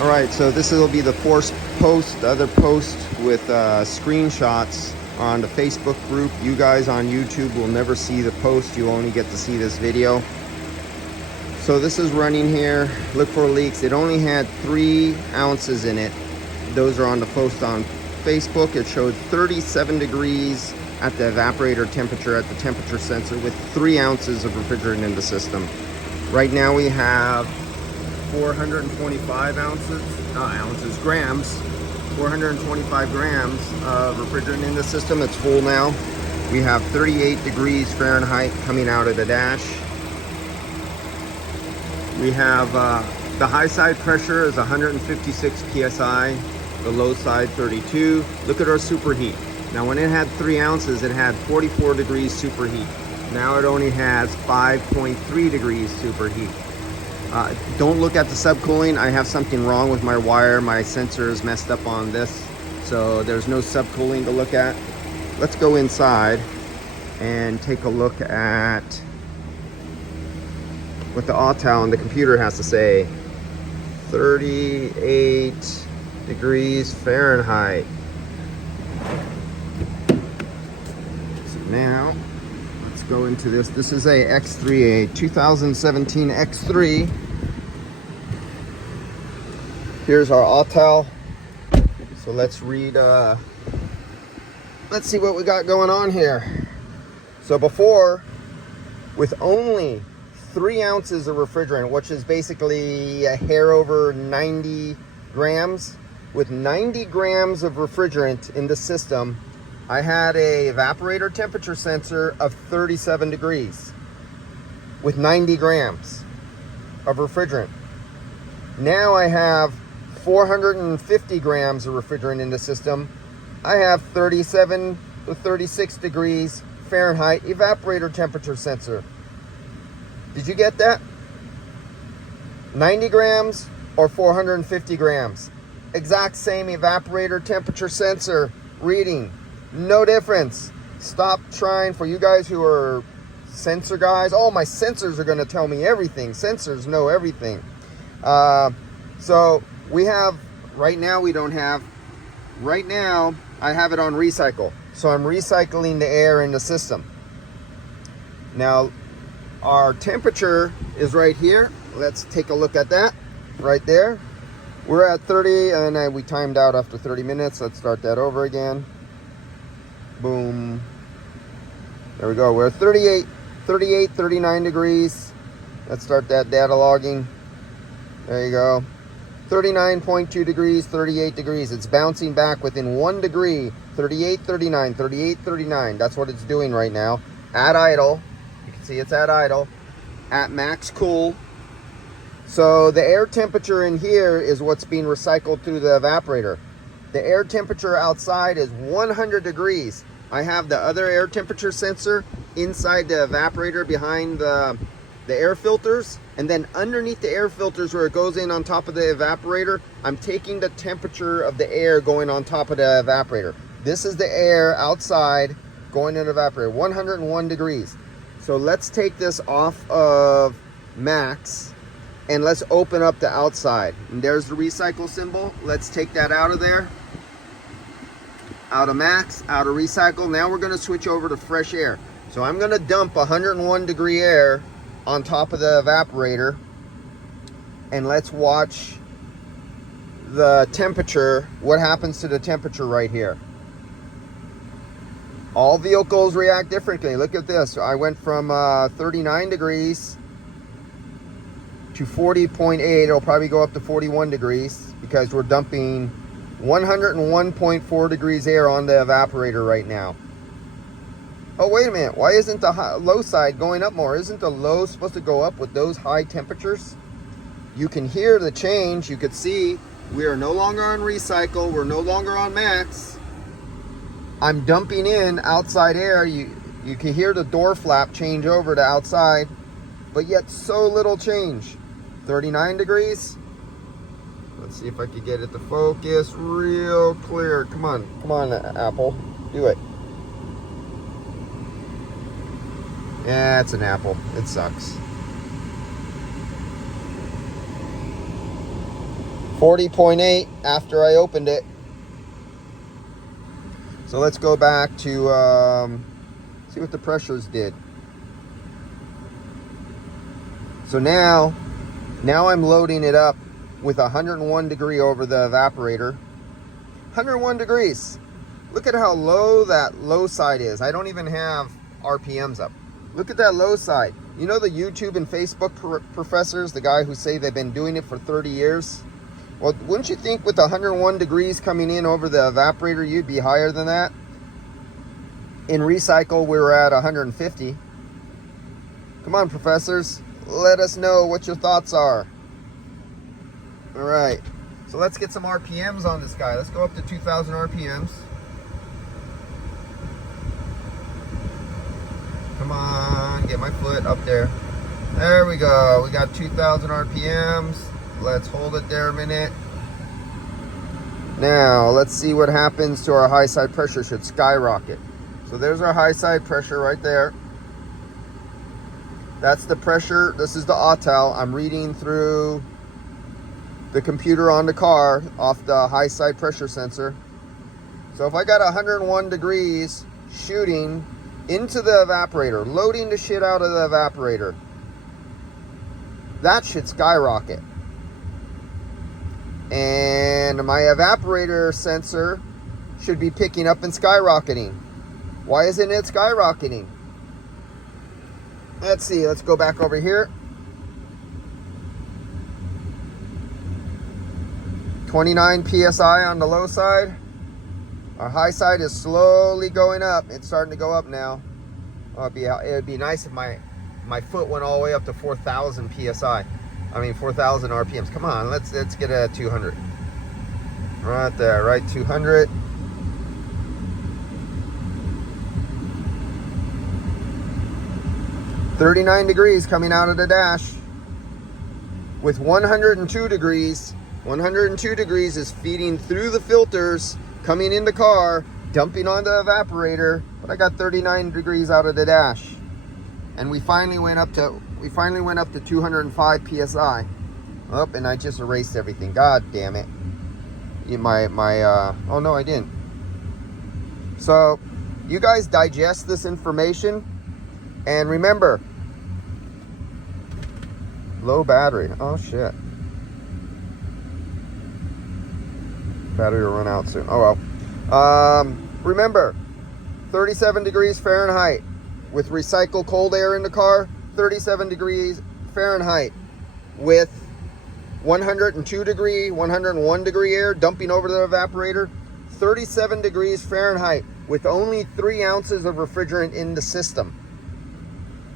All right, so this will be the other post with screenshots on the Facebook group. You guys on YouTube will never see the post. You only get to see this video. So this is running here. Look for leaks. It only had 3 ounces in it. Those are on the post on Facebook. It showed 37 degrees at the evaporator temperature at the temperature sensor with 3 ounces of refrigerant in the system. Right now we have 425 grams, 425 grams of refrigerant in the system. It's full now. We have 38 degrees Fahrenheit coming out of the dash. We have the high side pressure is 156 psi, the low side 32. Look at our superheat. Now when it had 3 ounces, it had 44 degrees superheat. Now it only has 5.3 degrees superheat. Don't look at the subcooling. I have something wrong with my wire. My sensor is messed up on this, so there's no subcooling to look at. Let's go inside and take a look at what the auto and the computer has to say. 38 degrees Fahrenheit. So now let's go into this. This is a X3, a 2017 X3. Here's our auto. So let's read, let's see what we got going on here. So before, with only 3 ounces of refrigerant, which is basically a hair over 90 grams, with 90 grams of refrigerant in the system, I had a evaporator temperature sensor of 37 degrees with 90 grams of refrigerant. Now I have 450 grams of refrigerant in the system. I have 37 to 36 degrees Fahrenheit evaporator temperature sensor. Did you get that? 90 grams or 450 grams. Exact same evaporator temperature sensor reading. No difference. Stop trying, for you guys who are sensor guys. Oh, my sensors are going to tell me everything. Sensors know everything. So we have, right now we don't have, right now I have it on recycle. So I'm recycling the air in the system. Now our temperature is right here. Let's take a look at that right there. We're at 30 and we timed out after 30 minutes. Let's start that over again. Boom. There we go. We're at 38, 39 degrees. Let's start that data logging. There you go. 39.2 degrees, 38 degrees. It's bouncing back within 1 degree. 38, 39, 38, 39. That's what it's doing right now. At idle. You can see it's at idle. At max cool. So the air temperature in here is what's being recycled through the evaporator. The air temperature outside is 100 degrees. I have the other air temperature sensor inside the evaporator behind the air filters, and then underneath the air filters where it goes in on top of the evaporator, I'm taking the temperature of the air going on top of the evaporator. This is the air outside going in the evaporator, 101 degrees. So let's take this off of max and let's open up the outside. And there's the recycle symbol. Let's take that out of there. Out of max, out of recycle. Now we're gonna switch over to fresh air. So I'm gonna dump 101 degree air on top of the evaporator, and let's watch the temperature. What happens to the temperature right here? All vehicles react differently. Look at this. I went from 39 degrees to 40.8. It'll probably go up to 41 degrees because we're dumping 101.4 degrees air on the evaporator right now. Oh, wait a minute. Why isn't the low side going up more? Isn't the low supposed to go up with those high temperatures? You can hear the change. You could see we are no longer on recycle. We're no longer on max. I'm dumping in outside air. You can hear the door flap change over to outside, but yet so little change. 39 degrees. Let's see if I can get it to focus real clear. Come on, Apple, do it. Yeah, it's an Apple. It sucks. 40.8 after I opened it. So let's go back to see what the pressures did. So now I'm loading it up with 101 degree over the evaporator. 101 degrees. Look at how low that low side is. I don't even have RPMs up. Look at that low side. You know the YouTube and Facebook professors, the guy who say they've been doing it for 30 years? Well, wouldn't you think with 101 degrees coming in over the evaporator, you'd be higher than that? In recycle, we were at 150. Come on, professors. Let us know what your thoughts are. All right. So let's get some RPMs on this guy. Let's go up to 2,000 RPMs. Come on, get my foot up there. There we go. We got 2,000 RPMs. Let's hold it there a minute. Now, let's see what happens to our high side pressure. Should skyrocket. So there's our high side pressure right there. That's the pressure. This is the autel. I'm reading through the computer on the car off the high side pressure sensor. So if I got 101 degrees shooting into the evaporator, loading the shit out of the evaporator, that should skyrocket. And my evaporator sensor should be picking up and skyrocketing. Why isn't it skyrocketing? Let's see, let's go back over here. 29 PSI on the low side. Our high side is slowly going up. It's starting to go up now. Oh, it'd be nice if my foot went all the way up to 4,000 PSI. I mean 4,000 RPMs. Come on, let's get a 200. Right there, right, 200. $39 degrees coming out of the dash. With 102 degrees. 102 degrees is feeding through the filters, coming in the car, dumping on the evaporator. But I got 39 degrees out of the dash. And we finally went up to 205 PSI. Oh, and I just erased everything. God damn it. Oh no, I didn't. So, you guys digest this information. And remember, low battery. Oh shit. Battery will run out soon. Oh well. Remember, 37 degrees Fahrenheit with recycled cold air in the car. 37 degrees Fahrenheit with 102 degree, 101 degree air dumping over the evaporator. 37 degrees Fahrenheit with only 3 ounces of refrigerant in the system.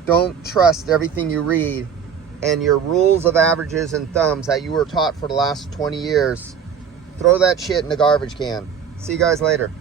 Don't trust everything you read and your rules of averages and thumbs that you were taught for the last 20 years. Throw that shit in the garbage can. See you guys later.